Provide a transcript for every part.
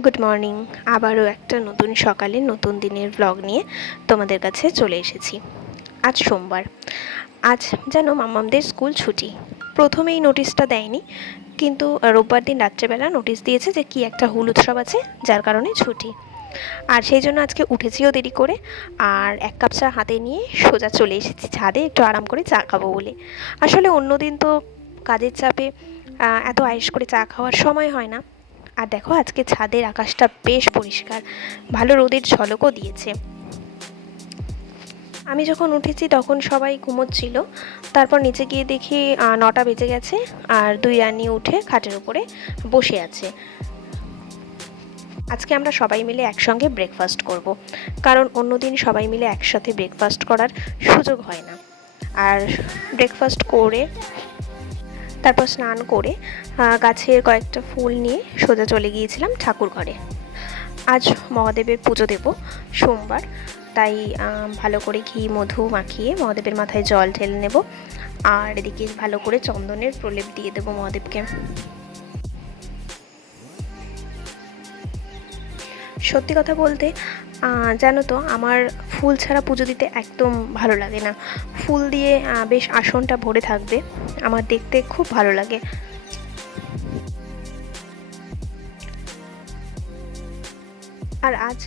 Good morning. আবারও একটা নতুন সকালে নতুন দিনের ব্লগ নিয়ে তোমাদের কাছে চলে এসেছি। আজ সোমবার। আজ যেন মাম্মামদের স্কুল ছুটি। প্রথমেই নোটিশটা দেয়নি, কিন্তু রোববার দিন রাত্রেবেলা নোটিশ দিয়েছে যে কি একটা হুল উৎসব আছে, যার কারণে ছুটি। আর সেই জন্য আজকে উঠেছিও দেরি করে, আর এক কাপ চা হাতে নিয়ে সোজা চলে এসেছি ছাদে একটু আরাম করে চা খাবো বলে। আসলে অন্যদিন তো কাজের চাপে এত আয়েশ করে চা খাওয়ার সময় হয় না। আর দেখো আজকে ছাদের আকাশটা বেশ পরিষ্কার, ভালো রোদের ঝলকও দিয়েছে। আমি যখন উঠেছি তখন সবাই ঘুমোচ্ছিল। তারপর নিচে গিয়ে দেখি 9টা বেজে গেছে, আর দুই রানী উঠে খাটের উপরে বসে আছে। আজকে আমরা সবাই মিলে একসঙ্গে ব্রেকফাস্ট করব, কারণ অন্যদিন সবাই মিলে একসাথে ব্রেকফাস্ট করার সুযোগ হয় না। আর ব্রেকফাস্ট করে তারপর স্নান করে গাছের কয়েকটা ফুল নিয়ে সোজা চলে গিয়েছিলাম ঠাকুর ঘরে। আজ মহাদেবের পুজো দেব, সোমবার, তাই ভালো করে ঘি মধু মাখিয়ে মহাদেবের মাথায় জল ঢেলে নেব। আর এদিকে ভালো করে চন্দনের প্রলেপ দিয়ে দেবো মহাদেবকে। সত্যি কথা বলতে জানো তো, আমার ফুল ছাড়া পুজো দিতে একদম ভালো লাগে না। ফুল দিয়ে বেশ আসনটা ভরে থাকবে, আমার দেখতে খুব ভালো লাগে। আর আজ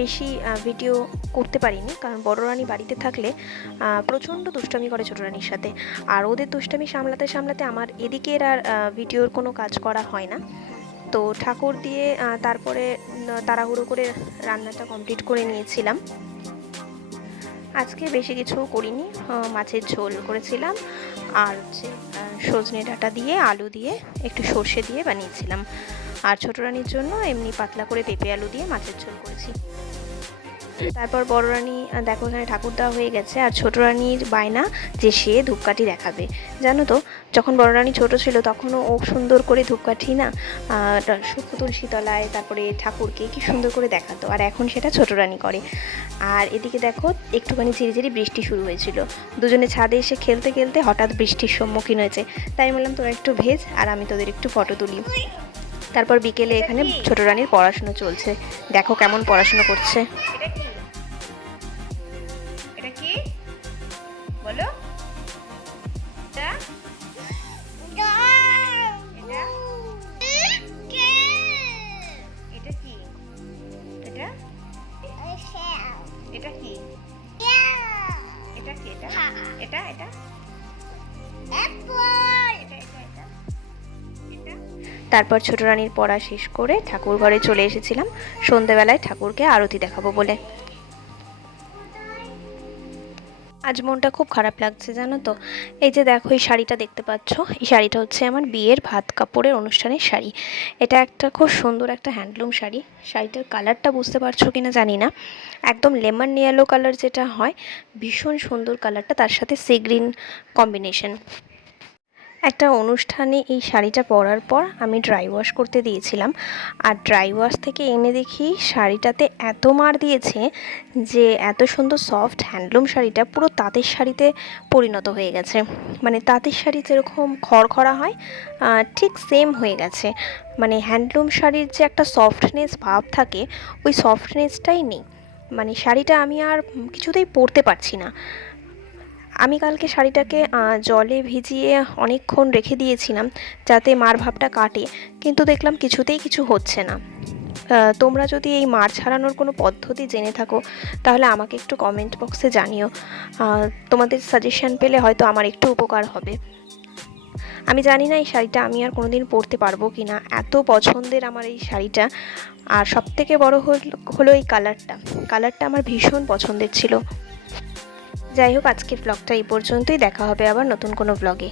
বেশি ভিডিও করতে পারিনি, কারণ বড় রানী বাড়িতে থাকলে প্রচণ্ড দুষ্টামি করে ছোটো রানীর সাথে। আর ওদের দুষ্টামি সামলাতে সামলাতে আমার এদিকের আর ভিডিওর কোনো কাজ করা হয় না। তো ঠাকুর দিয়ে তারপরে তাড়াহুড়ো করে রান্নাটা কমপ্লিট করে নিয়েছিলাম। আজকে বেশি কিছু করিনি, মাছের ঝোল করেছিলাম, আর হচ্ছে সজনে ডাঁটা দিয়ে আলু দিয়ে একটু সর্ষে দিয়ে বানিয়েছিলাম। আর ছোটো রানীর জন্য এমনি পাতলা করে পেঁপে আলু দিয়ে মাছের ঝোল করেছি। তারপর বড় রানী দেখো এখানে ঠাকুর দেওয়া হয়ে গেছে, আর ছোটো রানীর বায়না যে সে ধূপকাঠি দেখাবে। জানো তো, যখন বড় রানী ছোটো ছিল তখনও ও সুন্দর করে ধূপকাঠি না শুকনো তুলসী তলায় তারপরে ঠাকুরকে কি সুন্দর করে দেখাতো, আর এখন সেটা ছোটো রানী করে। আর এদিকে দেখো একটুখানি ঝিরিঝিরি বৃষ্টি শুরু হয়েছিল, দুজনে ছাদে এসে খেলতে খেলতে হঠাৎ বৃষ্টির সম্মুখীন হয়েছে। তাই বললাম তোরা একটু ভেজ আর আমি তোদের একটু ফটো তুলি। তারপর বিকেলে এখানে ছোটো রানীর পড়াশুনো চলছে, দেখো কেমন পড়াশুনো করছে। এটা কি বলো? এটা এটা কি? এটা এটা কি? এটা কি? এটা এটা এটা তারপর ছোট রানীর পড়া শেষ করে ঠাকুর ঘরে চলে এসেছিলাম সন্ধেবেলায় ঠাকুরকে আরতি দেখাবো বলে। আজ মনটা খুব খারাপ লাগছে জানো তো। এই যে দেখো এই শাড়িটা দেখতে পাচ্ছ, এই শাড়িটা হচ্ছে আমার বিয়ের ভাত কাপড়ের অনুষ্ঠানের শাড়ি। এটা একটা খুব সুন্দর একটা হ্যান্ডলুম শাড়ি। শাড়িটার কালারটা বুঝতে পারছো কিনা জানি না, একদম লেমন ইয়েলো কালার যেটা হয়, ভীষণ সুন্দর কালারটা, তার সাথে সি গ্রিন কম্বিনেশন। একটা অনুষ্ঠানে এই শাড়িটা পরার পর আমি ড্রাই ওয়াশ করতে দিয়েছিলাম, আর ড্রাই ওয়াশ থেকে এনে দেখি শাড়িটাতে এত মার দিয়েছে যে এত সুন্দর সফট হ্যান্ডলুম শাড়িটা পুরো তাঁতের শাড়িতে পরিণত হয়ে গেছে। মানে তাঁতের শাড়ি যেরকম খড়খড়া হয় ঠিক সেম হয়ে গেছে। মানে হ্যান্ডলুম শাড়ির যে একটা সফটনেস ভাব থাকে, ওই সফটনেসটাই নেই। মানে শাড়িটা আমি আর কিছুতেই পরতে পারছি না। আমি কালকে শাড়িটাকে জলে ভিজিয়ে অনেকক্ষণ রেখে দিয়েছিলাম যাতে মার ভাবটা কাটে, কিন্তু দেখলাম কিছুতেই কিছু হচ্ছে না। তোমরা যদি এই মার ছাড়ানোর কোনো পদ্ধতি জেনে থাকো তাহলে আমাকে একটু কমেন্ট বক্সে জানিও। তোমাদের সাজেশন পেলে হয়তো আমার একটু উপকার হবে। আমি জানি না এই শাড়িটা আমি আর কোনোদিন পরতে পারবো কি না, এত পছন্দের আমার এই শাড়িটা। আর সবথেকে বড় হলো এই কালারটা আমার ভীষণ পছন্দের ছিল। যাই হোক, আজকের ব্লগটা এই পর্যন্তই, দেখা হবে আবার নতুন কোনো ব্লগে।